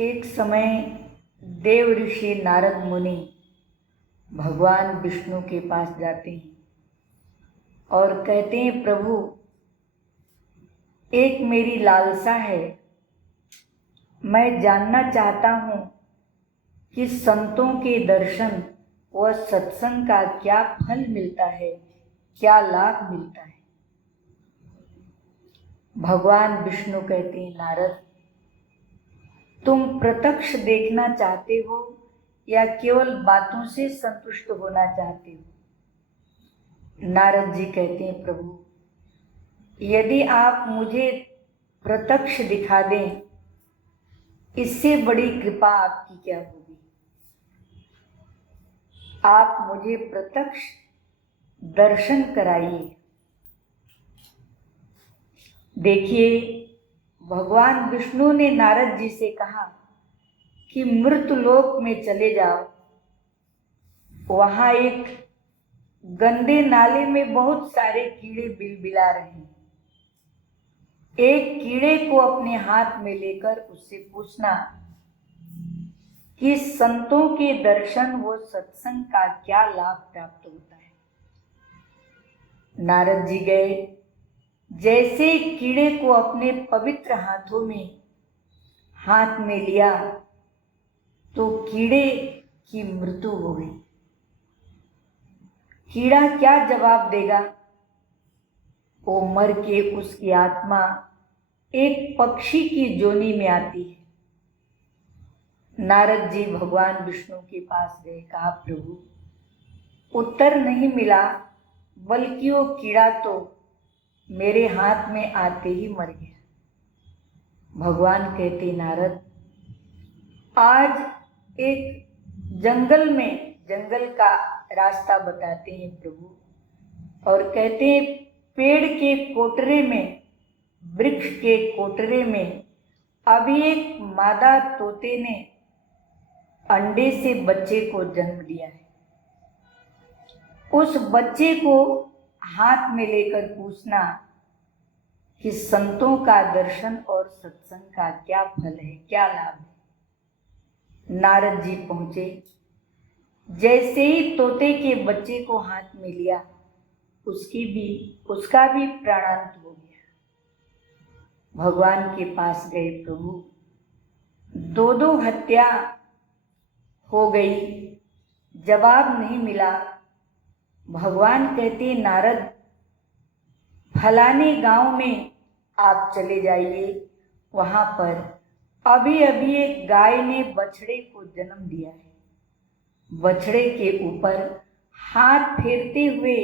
एक समय देव ऋषि नारद मुनि भगवान विष्णु के पास जाते हैं और कहते हैं, प्रभु एक मेरी लालसा है, मैं जानना चाहता हूँ कि संतों के दर्शन व सत्संग का क्या फल मिलता है, क्या लाभ मिलता है। भगवान विष्णु कहते हैं, नारद तुम प्रत्यक्ष देखना चाहते हो या केवल बातों से संतुष्ट होना चाहते हो। नारद जी कहते हैं, प्रभु यदि आप मुझे प्रत्यक्ष दिखा दें, इससे बड़ी कृपा आपकी क्या होगी। आप मुझे प्रत्यक्ष दर्शन कराइए। देखिए, भगवान विष्णु ने नारद जी से कहा कि मृत्यु लोक में चले जाओ, वहां एक गंदे नाले में बहुत सारे कीड़े बिलबिला रहे हैं। एक कीड़े को अपने हाथ में लेकर उससे पूछना कि संतों के दर्शन व सत्संग का क्या लाभ प्राप्त होता है। नारद जी गए, जैसे कीड़े को अपने पवित्र हाथ में लिया तो कीड़े की मृत्यु हो गई। कीड़ा क्या जवाब देगा? वो मर के उसकी आत्मा एक पक्षी की जोनी में आती है। नारद जी भगवान विष्णु के पास गए, कहा प्रभु उत्तर नहीं मिला, बल्कि वो कीड़ा तो मेरे हाथ में आते ही मर गया। भगवान कहते, नारद आज एक जंगल का रास्ता बताते हैं प्रभु, और कहते हैं पेड़ के कोटरे में, वृक्ष के कोटरे में अभी एक मादा तोते ने अंडे से बच्चे को जन्म दिया है। उस बच्चे को हाथ में लेकर पूछना कि संतों का दर्शन और सत्संग का क्या फल है, क्या लाभ है। नारद जी पहुंचे, जैसे ही तोते के बच्चे को हाथ में लिया, उसका भी प्राणांत हो गया। भगवान के पास गए, प्रभु दो हत्या हो गई, जवाब नहीं मिला। भगवान कहते, नारद फलाने गांव में आप चले जाइए, वहां पर अभी एक गाय ने बछड़े को जन्म दिया है। बछड़े के ऊपर हाथ फेरते हुए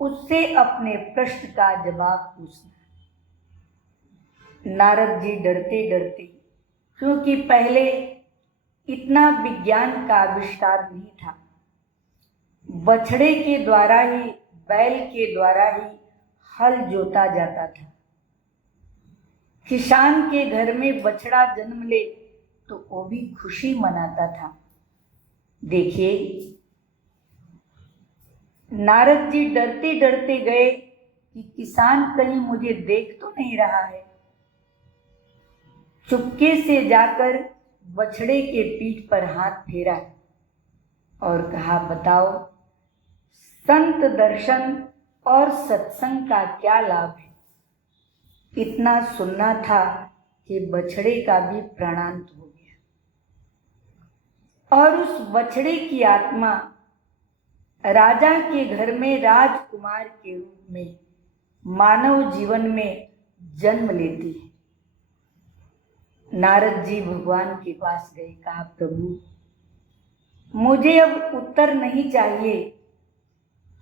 उससे अपने प्रश्न का जवाब पूछना। नारद जी डरते डरते, क्योंकि पहले इतना विज्ञान का आविष्कार नहीं था, बछड़े के द्वारा ही, बैल के द्वारा ही हल जोता जाता था। किसान के घर में बछड़ा जन्म ले तो वो भी खुशी मनाता था। देखिए, नारद जी डरते डरते गए कि किसान कहीं मुझे देख तो नहीं रहा है। चुपके से जाकर बछड़े के पीठ पर हाथ फेरा और कहा, बताओ संत दर्शन और सत्संग का क्या लाभ है। इतना सुनना था कि बछड़े का भी प्राणांत हो गया, और उस बछड़े की आत्मा राजा के घर में राजकुमार के रूप में मानव जीवन में जन्म लेती है। नारद जी भगवान के पास गए, कहा प्रभु मुझे अब उत्तर नहीं चाहिए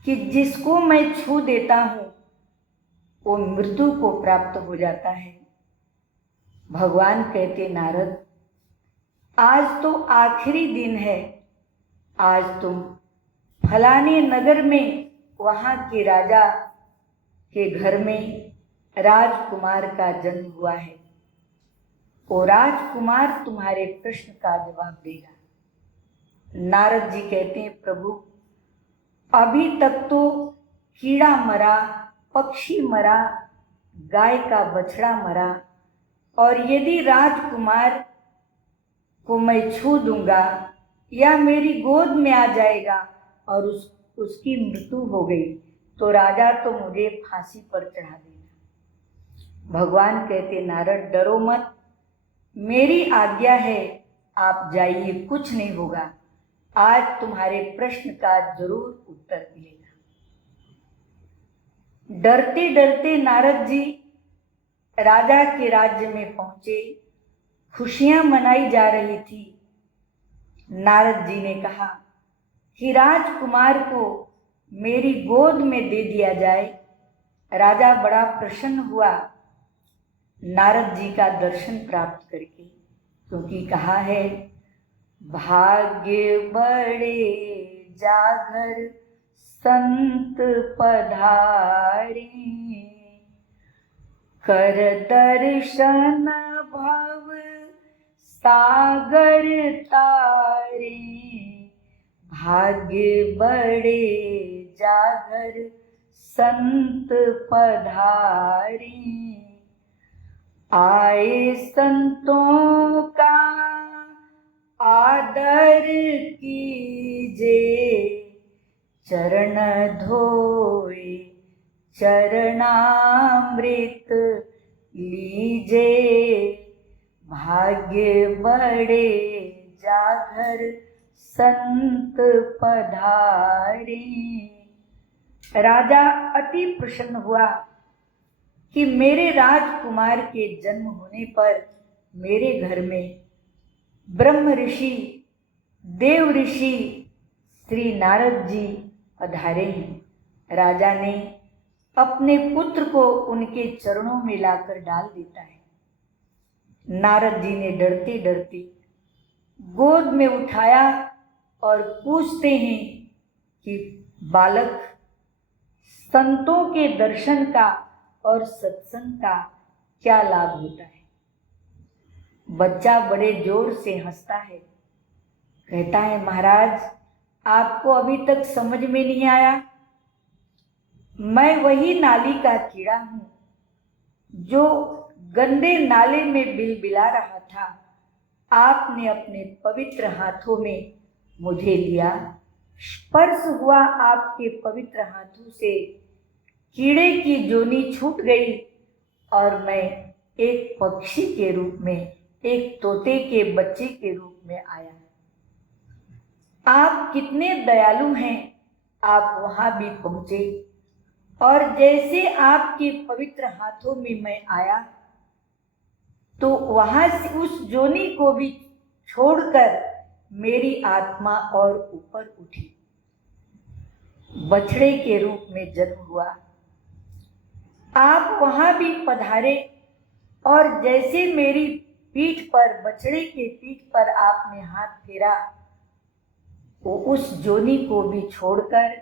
कि जिसको मैं छू देता हूं वो मृत्यु को प्राप्त हो जाता है। भगवान कहते, नारद आज तो आखिरी दिन है, आज तुम फलाने नगर में वहां के राजा के घर में राजकुमार का जन्म हुआ है। वो राजकुमार तुम्हारे प्रश्न का जवाब देगा। नारद जी कहते हैं, प्रभु अभी तक तो कीड़ा मरा, पक्षी मरा, गाय का बछड़ा मरा, और यदि राजकुमार को मैं छू दूंगा या मेरी गोद में आ जाएगा और उसकी मृत्यु हो गई तो राजा तो मुझे फांसी पर चढ़ा देना। भगवान कहते नारद डरो मत, मेरी आज्ञा है, आप जाइए, कुछ नहीं होगा। आज तुम्हारे प्रश्न का जरूर उत्तर मिलेगा। डरते डरते नारद जी राजा के राज्य में पहुंचे। खुशियां मनाई जा रही थी। नारद जी ने कहा कि राजकुमार को मेरी गोद में दे दिया जाए। राजा बड़ा प्रसन्न हुआ नारद जी का दर्शन प्राप्त करके, क्योंकि कहा है भाग्य बड़े जागर संत पधारे, कर दर्शन भव सागर तारे। भाग्य बड़े जागर संत पधारे, आए संतों का आदर कीजे, चरण धोए चरणामृत लीजे। भाग्य बड़े जागर संत पधारे। राजा अति प्रसन्न हुआ कि मेरे राजकुमार के जन्म होने पर मेरे घर में ब्रह्म ऋषि, देव ऋषि श्री नारद जी पधारे हैं। राजा ने अपने पुत्र को उनके चरणों में लाकर डाल देता है। नारद जी ने डरते डरते गोद में उठाया और पूछते हैं कि बालक, संतों के दर्शन का और सत्संग का क्या लाभ होता है? बच्चा बड़े जोर से हंसता है, कहता है महाराज आपको अभी तक समझ में नहीं आया, मैं वही नाली का कीड़ा हूं जो गंदे नाले में बिलबिला रहा था। आपने अपने पवित्र हाथों में मुझे लिया, स्पर्श हुआ आपके पवित्र हाथों से, कीड़े की जोनी छूट गई और मैं एक पक्षी के रूप में, एक तोते के बच्चे के रूप में आया। आप कितने दयालु हैं, आप वहां भी पहुंचे और जैसे आपके पवित्र हाथों में मैं आया तो वहां से उस जोनी को भी छोड़कर मेरी आत्मा और ऊपर उठी, बछड़े के रूप में जन्म हुआ। आप वहां भी पधारे और जैसे मेरी पीठ पर, बछड़े के पीठ पर आपने हाथ फेरा, वो उस जोनी को भी छोड़कर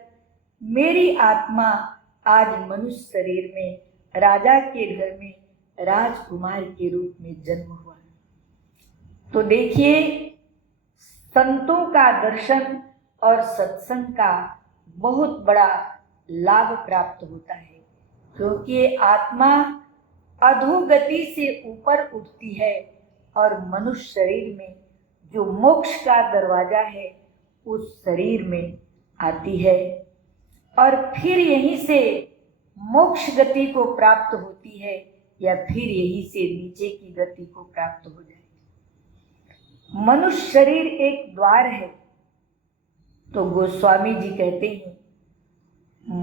मेरी आत्मा आज मनुष्य शरीर में राजा के घर में राजकुमार के रूप में जन्म हुआ। तो देखिए संतों का दर्शन और सत्संग का बहुत बड़ा लाभ प्राप्त होता है, क्योंकि आत्मा अधोगति से ऊपर उठती है और मनुष्य शरीर में जो मोक्ष का दरवाजा है उस शरीर में आती है और फिर यहीं से मोक्ष गति को प्राप्त होती है या फिर यहीं से नीचे की गति को प्राप्त हो जाए। मनुष्य शरीर एक द्वार है। तो गोस्वामी जी कहते हैं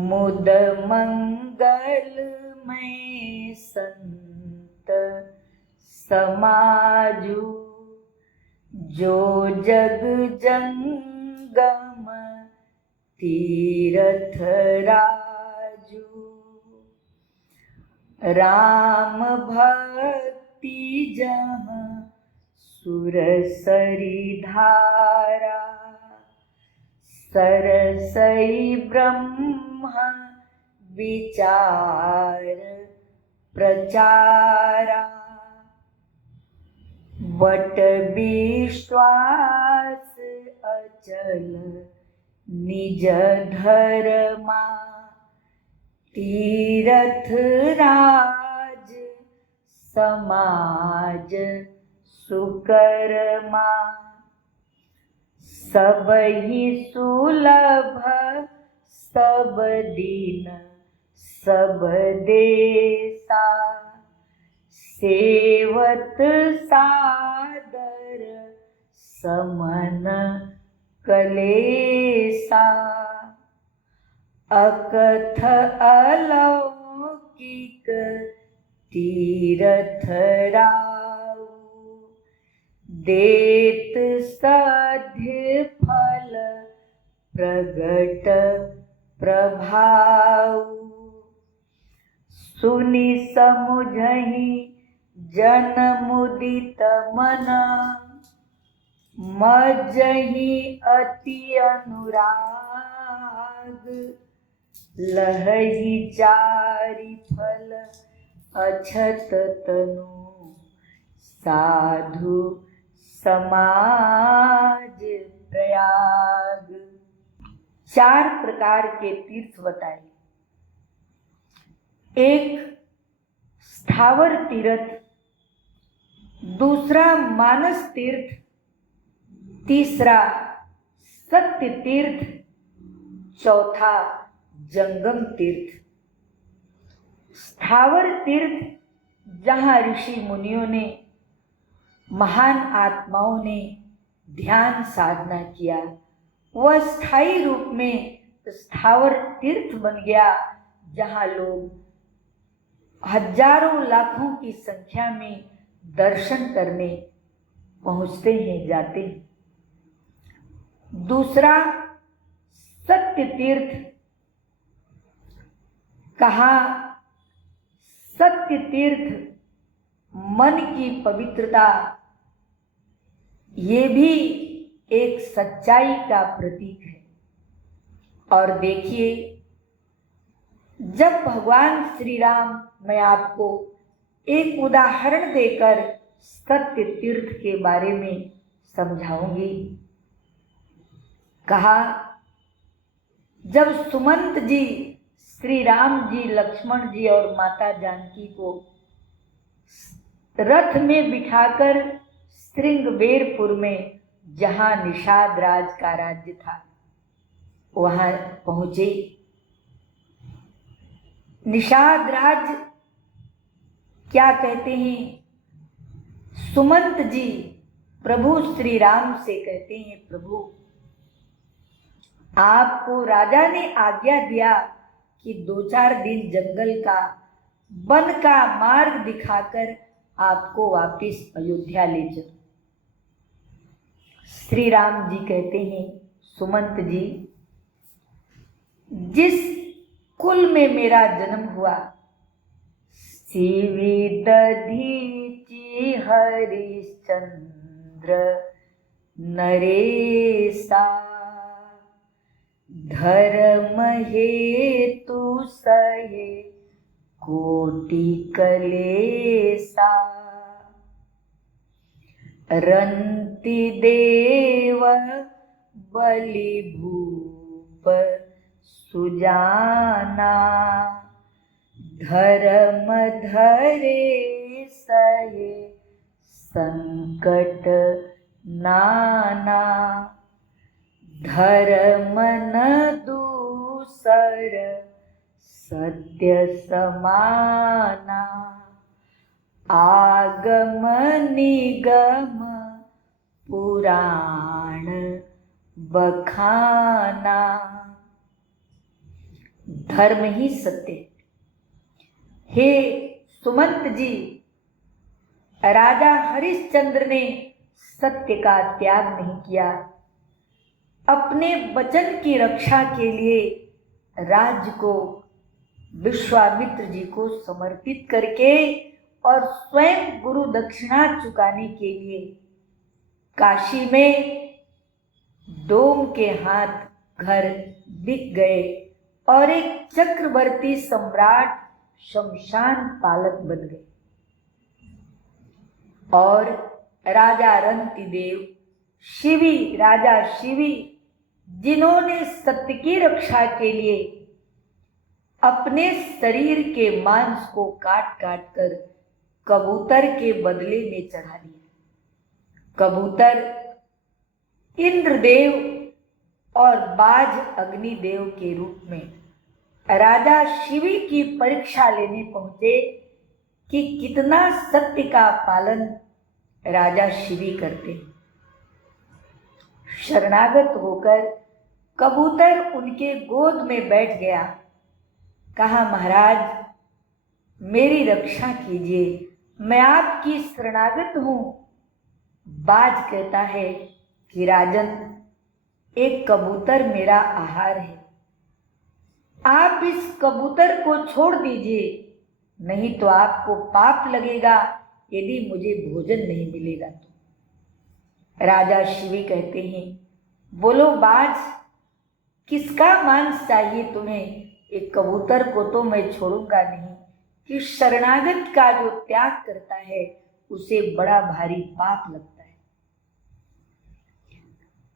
मुद मंगल में संत समाजू, जो जग जंगम तीरथ राजू। राम भक्ति जहाँ सुरसरी धारा, सरसई ब्रह्म विचार प्रचारा। बट विश्वास अचल निज धर्मा, तीरथ राज समाज सुकर्मा सब ही सुलभ सब दीन सब देसा सेवत सादर समन कलेसा अकथ अलौकिक तीरथ राउ देत साध्य फल प्रगट प्रभाव सुनि समुझहि जन मुदित मन मजहि अति अनुराग लहहि चारि फल अछत तनु साधु समाज प्रयाग। 4 प्रकार के तीर्थ बताए। एक स्थावर तीर्थ, दूसरा मानस तीर्थ, तीसरा सत्य तीर्थ, चौथा जंगम तीर्थ। स्थावर तीर्थ जहाँ ऋषि मुनियों ने, महान आत्माओं ने ध्यान साधना किया, वह स्थायी रूप में स्थावर तीर्थ बन गया, जहाँ लोग हजारों लाखों की संख्या में दर्शन करने पहुंचते हैं, जाते हैं। दूसरा सत्य तीर्थ, कहा सत्य तीर्थ मन की पवित्रता, ये भी एक सच्चाई का प्रतीक है। और देखिए, जब भगवान श्री राम, मैं आपको एक उदाहरण देकर सत्य तीर्थ के बारे में समझाऊंगी। कहा, जब सुमंत जी श्री राम जी, लक्ष्मण जी और माता जानकी को रथ में बिठाकर श्रृंगबेरपुर में, जहाँ निषाद राज का राज्य था, वहां पहुंचे। निषाद राज क्या कहते हैं? सुमंत जी प्रभु श्री राम से कहते हैं, प्रभु आपको राजा ने आज्ञा दिया कि 2-4 दिन जंगल का, वन का मार्ग दिखाकर आपको वापिस अयोध्या ले चलो। श्री राम जी कहते हैं, सुमंत जी, जिस कुल में मेरा जन्म हुआ, शिवी दधीचि हरिश्चंद्र नरेसा धर्म हेतु सहे कोटि कलेसा रंति देव बलि भूप सुजाना धर्म धरे सहे संकट नाना धर्म न दूसर सत्य समाना आगम निगम पुराण बखाना। धर्म ही सत्य। हे सुमंत जी, राजा हरिश्चंद्र ने सत्य का त्याग नहीं किया। अपने वचन की रक्षा के लिए राज्य को विश्वामित्र जी को समर्पित करके और स्वयं गुरु दक्षिणा चुकाने के लिए काशी में डोम के हाथ घर बिक गए और एक चक्रवर्ती सम्राट शमशान पालक बन गए। और राजा रंतिदेव, शिवी, राजा शिवी, जिन्होंने सत्य की रक्षा के लिए अपने शरीर के मांस को काट काट कर कबूतर के बदले में चढ़ा दिया, कबूतर इंद्रदेव और बाज अग्निदेव के रूप में राजा शिवी की परीक्षा लेने पहुंचे कि कितना सत्य का पालन राजा शिवी करते। शरणागत होकर कबूतर उनके गोद में बैठ गया। कहा, महाराज मेरी रक्षा कीजिए, मैं आपकी शरणागत हूं। बाज कहता है कि राजन, एक कबूतर मेरा आहार है, आप इस कबूतर को छोड़ दीजिए, नहीं तो आपको पाप लगेगा यदि मुझे भोजन नहीं मिलेगा तो। राजा शिवी कहते हैं, बोलो बाज, किसका मांस चाहिए तुम्हें? एक कबूतर को तो मैं छोड़ूंगा नहीं, कि शरणागत का जो त्याग करता है उसे बड़ा भारी पाप लगता है।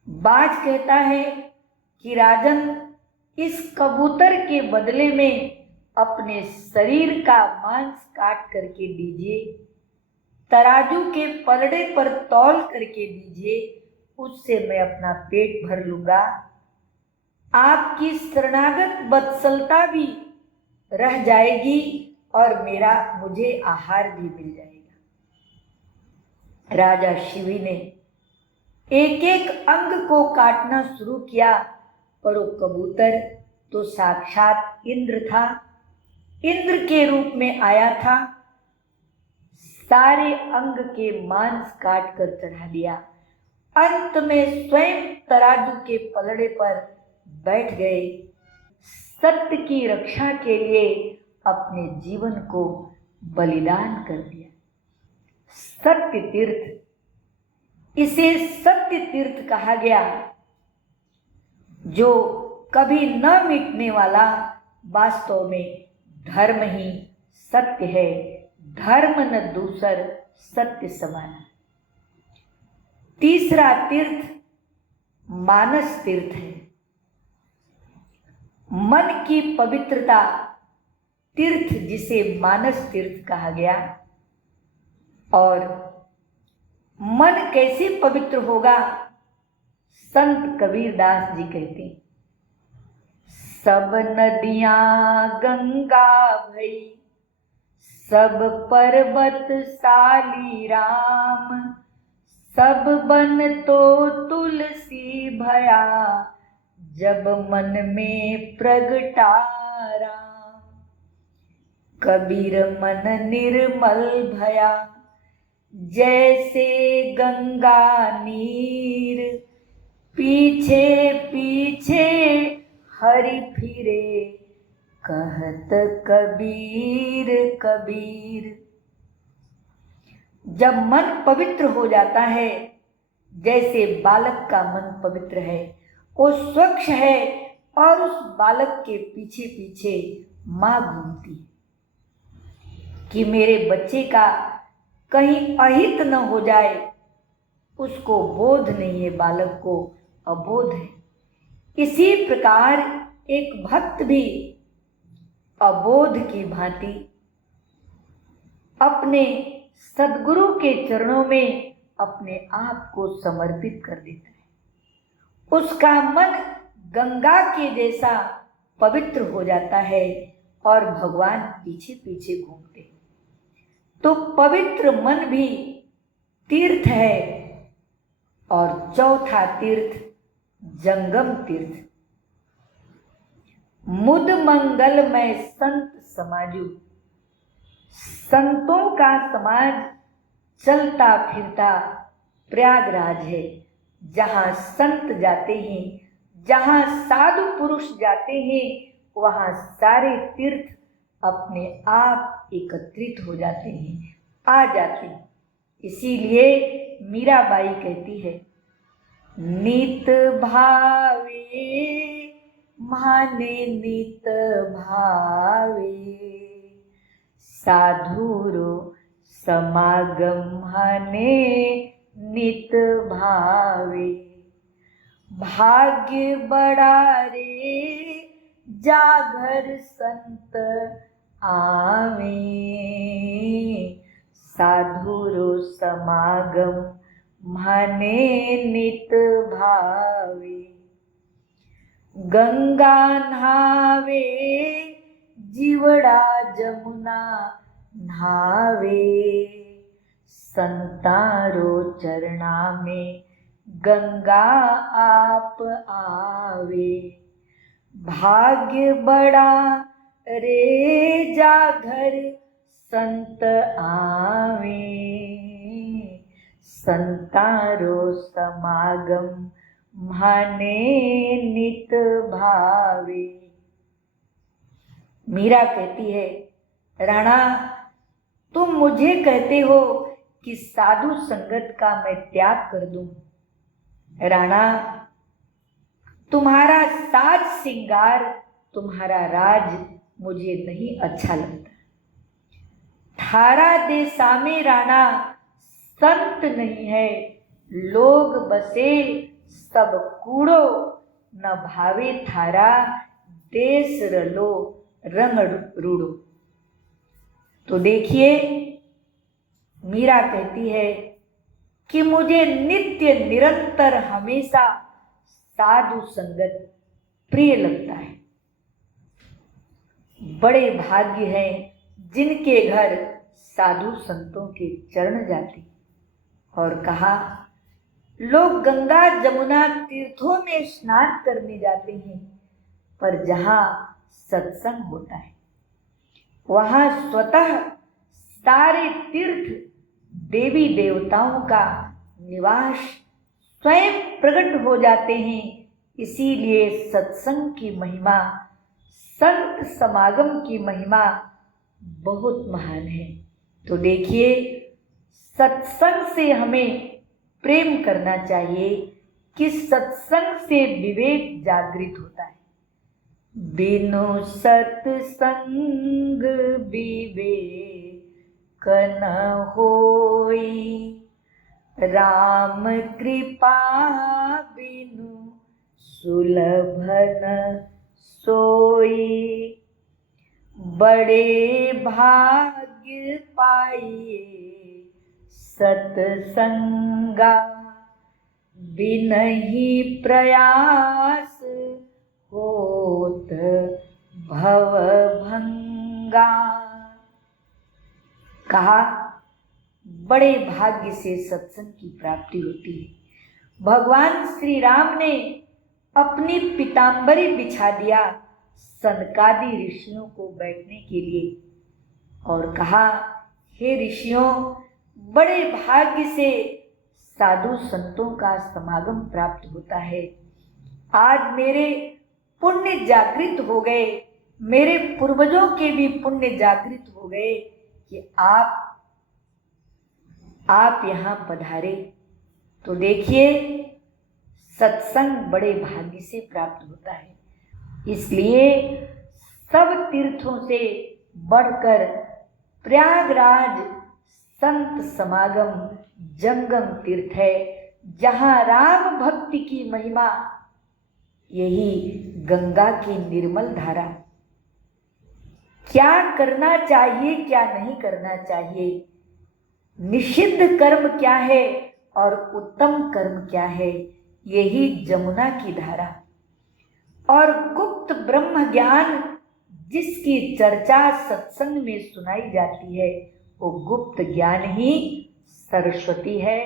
बाज कहता है कि राजन, इस कबूतर के बदले में अपने शरीर का मांस काट करके दीजिए, तराजू के पलड़े पर तौल करके दीजिए, उससे मैं अपना पेट भर लूंगा। आपकी शरणागत वत्सलता भी रह जाएगी और मुझे आहार भी मिल जाएगा। राजा शिवी ने एक एक अंग को काटना शुरू किया, पर वो कबूतर तो साक्षात इंद्र था, इंद्र के रूप में आया था। सारे अंग के मांस काट कर चढ़ा दिया। अंत में स्वयं तराजू के पलड़े पर बैठ गए। सत्य की रक्षा के लिए अपने जीवन को बलिदान कर दिया। सत्य तीर्थ, इसे सत्य तीर्थ कहा गया, जो कभी न मिटने वाला वास्तव में धर्म ही सत्य है। धर्म न दूसर सत्य समाना। तीसरा तीर्थ मानस तीर्थ है। मन की पवित्रता तीर्थ, जिसे मानस तीर्थ कहा गया। और मन कैसे पवित्र होगा? संत कबीरदास जी कहते हैं, सब नदियां गंगा भई, सब पर्वत साली राम, सब बन तो तुलसी भया, जब मन में प्रगटा राम। कबीर मन निर्मल भया, जैसे गंगा नीर, पीछे पीछे हरि फिरे, कहत कबीर कबीर। जब मन पवित्र हो जाता है, जैसे बालक का मन पवित्र है, वो स्वच्छ है, और उस बालक के पीछे पीछे माँ घूमती कि मेरे बच्चे का कहीं अहित न हो जाए। उसको बोध नहीं है, बालक को अबोध है। इसी प्रकार एक भक्त भी अबोध की भांति अपने सद्गुरु के चरणों में अपने आप को समर्पित कर देता है। उसका मन गंगा के जैसा पवित्र हो जाता है और भगवान पीछे पीछे घूमते हैं। तो पवित्र मन भी तीर्थ है। और चौथा तीर्थ जंगम तीर्थ। मुद मंगलमय संत समाजू, संतों का समाज चलता फिरता प्रयागराज है। जहाँ संत जाते हैं, जहाँ साधु पुरुष जाते हैं, वहाँ सारे तीर्थ अपने आप एकत्रित हो जाते हैं, आ जाते हैं। इसीलिए मीराबाई कहती है, नित भावे माने नित भावे, साधुरो समागम माने नित भावे। भाग्य बड़ा रे जागर संत आवे, साधुरो समागम माने नित भावे। गंगा नहावे जीवड़ा जमुना नहावे, संतारो चरणा में गंगा आप आवे। भाग्य बड़ा रे जाघर संत आवे, संतारो समागम माने नित भावे। मीरा कहती है, राणा तुम मुझे कहते हो कि साधु संगत का मैं त्याग कर दूं। राणा तुम्हारा साज सिंगार, तुम्हारा राज मुझे नहीं अच्छा लगता। थारा देशा में राणा संत नहीं है, लोग बसे सब कूड़ो, न भावे थारा देश रलो रंग रूड़ो। तो देखिए मीरा कहती है कि मुझे नित्य निरंतर हमेशा साधु संगत प्रिय लगता है। बड़े भाग्य हैं जिनके घर साधु संतों के चरण जाते। और कहा, लोग गंगा जमुना तीर्थों में स्नान करने जाते हैं, पर जहां सत्संग होता है वहां स्वतः सारे तीर्थ देवी देवताओं का निवास स्वयं प्रकट हो जाते हैं। इसीलिए सत्संग की महिमा, संत समागम की महिमा बहुत महान है। तो देखिए सत्संग से हमें प्रेम करना चाहिए कि सत्संग से विवेक जागृत होता है। बिनु सत्संग विवेक न होई, राम कृपा बिनु सुलभ न सोई। बड़े भाग्य पाइए सत्संगा, बिनहि प्रयास होत भव भंगा। कहा, बड़े भाग्य से सत्संग की प्राप्ति होती है। भगवान श्री राम ने अपनी पीतांबरी बिछा दिया सनकादि ऋषियों को बैठने के लिए और कहा, हे ऋषियों, बड़े भाग्य से साधु संतों का समागम प्राप्त होता है। आज मेरे पुण्य जागृत हो गए, मेरे पूर्वजों के भी पुण्य जागृत हो गए कि आप यहाँ पधारे। तो देखिए सत्संग बड़े भाग्य से प्राप्त होता है। इसलिए सब तीर्थों से बढ़कर प्रयागराज संत समागम जंगम तीर्थ है, जहाँ राम भक्ति की महिमा, यही गंगा की निर्मल धारा। क्या करना चाहिए क्या नहीं करना चाहिए, निषिद्ध कर्म क्या है और उत्तम कर्म क्या है, यही जमुना की धारा। और गुप्त ब्रह्म ज्ञान जिसकी चर्चा सत्संग में सुनाई जाती है, वो गुप्त ज्ञान ही सरस्वती है।